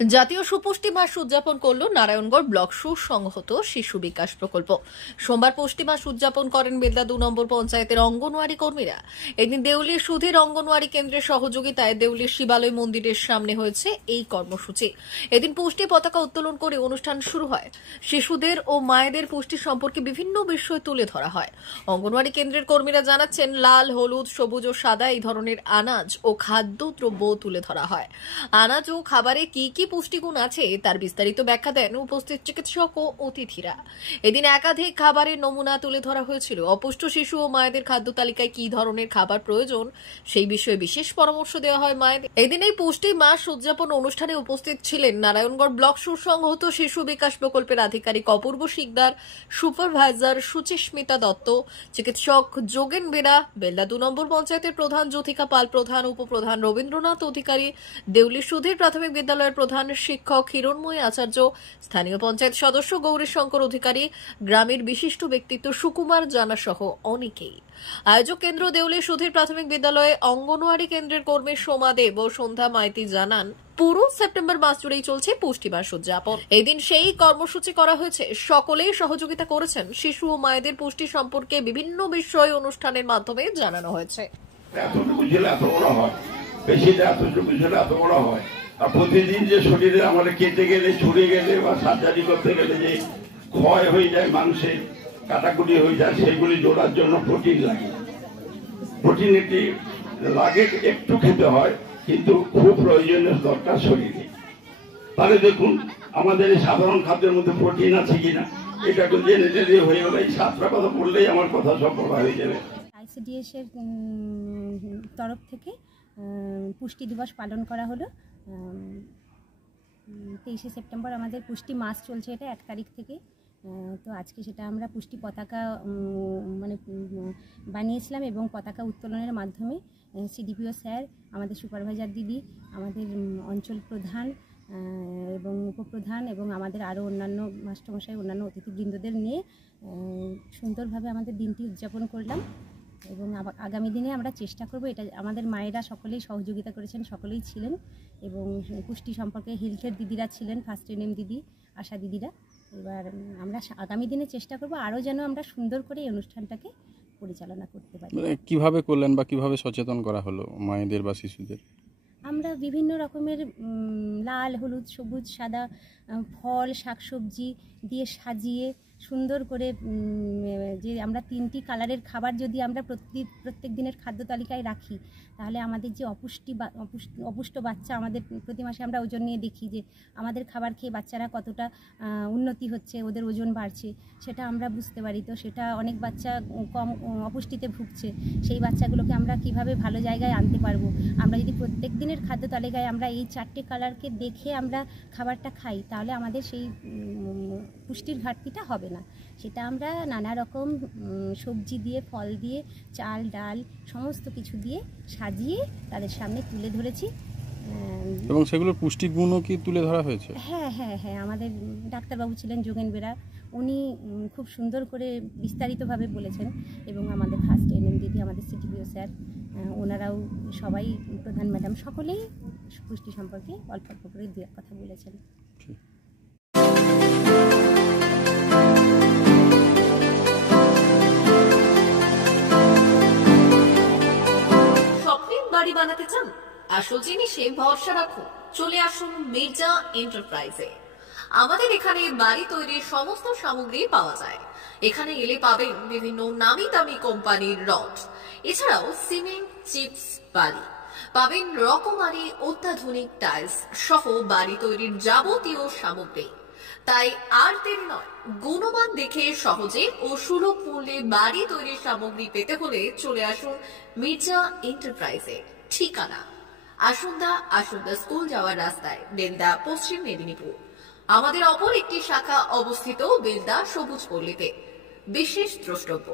জাতীয় সুপুষ্টি মাস উদযাপন করল নারায়ণগড় ব্লক সুসংহত শিশু বিকাশ প্রকল্প। সোমবার পুষ্টি মাস উদযাপন করেন বেলদা 2 নম্বর পঞ্চায়েতের অঙ্গনওয়াড়ি কর্মীরা। এদিন দেউলির সুধীর অঙ্গনওয়াড়ি কেন্দ্রের সহযোগিতায় দেউলির শিবালয় মন্দিরের সামনে হয়েছে এই কর্মসূচি। এদিন পুষ্টি পতাকা উত্তোলন করে অনুষ্ঠান শুরু হয়। শিশুদের ও মায়েদের পুষ্টি সম্পর্কে বিভিন্ন বিষয় তুলে ধরা হয়। অঙ্গনওয়াড়ি কেন্দ্রের কর্মীরা জানাচ্ছেন, লাল, হলুদ, সবুজ ও সাদা এই ধরনের আনাজ ও খাদ্যদ্রব্য তুলে ধরা হয়। আনাজ ও খাবারে কি কি পুষ্টিগুণ আছে তার বিস্তারিত ব্যাখ্যা দেন উপস্থিত চিকিৎসক ও অতিথিরা। এদিন একাধিক খাবারের নমুনা তুলে ধরা হয়েছিল। অপুষ্ট শিশু ও মায়েদের খাদ্য তালিকায় কি ধরনের খাবার প্রয়োজন সেই বিষয়ে বিশেষ পরামর্শ দেওয়া হয় মায়েদের। এদিন এই পুষ্টি মাস উদযাপন অনুষ্ঠানে উপস্থিত ছিলেন নারায়ণগড় ব্লক সুসংহত শিশু বিকাশ প্রকল্পের আধিকারিক অপূর্ব শিকদার, সুপারভাইজার সুচিস্মিতা দত্ত, চিকিৎসক যোগেন বেরা, বেলদা 2 নম্বর পঞ্চায়েতের প্রধান জ্যোতিকা পাল প্রধান, উপপ্রধান রবীন্দ্রনাথ অধিকারী, দেউলি সুধীর প্রাথমিক বিদ্যালয়ের প্রধান শিক্ষক হিরণময়ী আচার্য, স্থানীয় পঞ্চায়েত সদস্য গৌরীশঙ্কর অধিকারী, গ্রামের বিশিষ্ট ব্যক্তিত্ব সুকুমার জানা সহ অনেকেই। আয়োজক কেন্দ্র দেউলি সুধীর প্রাথমিক বিদ্যালয়ে অঙ্গনওয়াড়ি কেন্দ্রের কর্মী সোমা দেব ও সন্ধ্যা মাইতি জানান, পুরো সেপ্টেম্বর মাস জুড়েই চলছে পুষ্টি মাস উদযাপন। এদিন সেই কর্মসূচি করা হয়েছে। সকলেই সহযোগিতা করেছেন। শিশু ও মায়েদের পুষ্টি সম্পর্কে বিভিন্ন বিষয় অনুষ্ঠানের মাধ্যমে জানানো হয়েছে। আর প্রতিদিন যে শরীরে আমাদের কেটে গেলে, ছুড়ে গেলে বা সার্জারি করতে গেলে যে ক্ষয় হয়ে যায়, মানুষের কাটাকুটি হয়ে যায়, সেগুলি জোড়ার জন্য প্রোটিন লাগে। প্রোটিন একটি লাগে, একটু খেতে হয়, কিন্তু খুব প্রয়োজনীয় দরকার শরীরে। তাহলে দেখুন আমাদের এই সাধারণ খাদ্যের মধ্যে প্রোটিন আছে কিনা এটা একটু জেনে জেনে হয়ে গেলে এই 7টা কথা বললেই আমার কথা সব বলা হয়ে যাবে। ICDS এর তরফ থেকে পুষ্টি দিবস পালন করা হলো। 23শে সেপ্টেম্বর আমাদের পুষ্টি মাস চলছে, এটা 1 তারিখ থেকে। তো আজকে সেটা আমরা পুষ্টি পতাকা বানিয়েছিলাম এবং পতাকা উত্তোলনের মাধ্যমে CDPO স্যার, আমাদের সুপারভাইজার দিদি, আমাদের অঞ্চল প্রধান এবং উপপ্রধান এবং আমাদের আরও অন্যান্য মাস্টারমশাই, অন্যান্য অতিথিবৃন্দদের নিয়ে সুন্দরভাবে আমাদের দিনটি উদযাপন করলাম। এবং আগামী দিনে আমরা চেষ্টা করব, এটা আমাদের মায়েরা সকলেই সহযোগিতা করেছেন, সকলেই ছিলেন এবং পুষ্টি সম্পর্কে হেলথের দিদিরা ছিলেন, ফার্স্ট এনএম দিদি, আশা দিদিরা। এবার আমরা আগামী দিনে চেষ্টা করব আরও যেন আমরা সুন্দর করে এই অনুষ্ঠানটাকে পরিচালনা করতে পারি। কিভাবে করলেন বা কিভাবে সচেতন করা হলো মায়েদের বা শিশুদের? আমরা বিভিন্ন রকমের লাল, হলুদ, সবুজ, সাদা ফল, শাকসবজি দিয়ে সাজিয়ে সুন্দর করে যে আমরা 3টি কালারের খাবার যদি আমরা প্রত্যেক দিনের খাদ্য তালিকায় রাখি, তাহলে আমাদের যে অপুষ্ট বাচ্চা, আমাদের প্রতি মাসে আমরা ওজন নিয়ে দেখি যে আমাদের খাবার খেয়ে বাচ্চারা কতটা উন্নতি হচ্ছে, ওদের ওজন বাড়ছে, সেটা আমরা বুঝতে পারি। তো সেটা অনেক বাচ্চা কম অপুষ্টিতে ভুগছে, সেই বাচ্চাগুলোকে আমরা কিভাবে ভালো জায়গায় আনতে পারবো। আমরা যদি প্রত্যেক দিনের খাদ্য তালিকায় আমরা এই 4টে কালারকে দেখে আমরা খাবারটা খাই, তাহলে আমাদের সেই পুষ্টির ঘাটতিটা হবে না। সেটা আমরা নানা রকম সবজি দিয়ে, ফল দিয়ে, চাল, ডাল সমস্ত কিছু দিয়ে সাজিয়ে তাদের সামনে তুলে ধরেছি। এবং সেগুলোর পুষ্টিগুণও কি তুলে ধরা হয়েছে? হ্যাঁ হ্যাঁ হ্যাঁ, আমাদের ডাক্তারবাবু ছিলেন যোগেন বেরা, উনি খুব সুন্দর করে বিস্তারিতভাবে বলেছেন এবং আমাদের ফার্স্ট এনএম দিদি, আমাদের CDPO স্যার, ওনারাও সবাই, প্রধান ম্যাডাম, সকলেই পুষ্টি সম্পর্কে অল্প অল্প করে 2 কথা বলেছেন। স্বপ্নের বাড়ি বানাতে চান? আসল জিনিসে ভরসা রাখুন, চলে আসুন মির্জা এন্টারপ্রাইজে। আমাদের এখানে বাড়ি তৈরির সমস্ত সামগ্রী পাওয়া যায়। এখানে এলে পাবেন বিভিন্ন নামি দামি কোম্পানির রড, এছাড়াও সিমেন্ট, চিপস বালি, পাবেন রকমারি অত্যাধুনিক টাইলস সহ বাড়ি তৈরির যাবতীয় সামগ্রী। তাই আর দেরি নয়, গুণমান দেখে সহজে ও সুলভ মূল্যে বাড়ি তৈরির সামগ্রী পেতে হলে চলে আসুন মির্জা এন্টারপ্রাইজে। ঠিকানা আসুন্দা স্কুল যাওয়ার রাস্তায়, বেলদা, পশ্চিম মেদিনীপুর। আমাদের অপর একটি শাখা অবস্থিত বেলদা সবুজ পল্লীতে। বিশেষ দ্রষ্টব্য,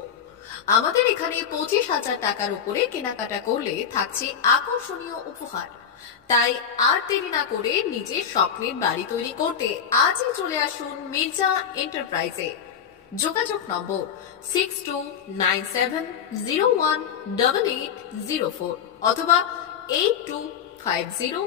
আমাদের এখানে 25,000 টাকার উপরে কেনাকাটা করলে থাকছে আকর্ষণীয় উপহার। তাই আর দেরি না করে নিজের স্বপ্নের বাড়ি তৈরি করতে আজই চলে আসুন মির্জা এন্টারপ্রাইজে। যোগাযোগ নম্বর 6297018804 অথবা 8250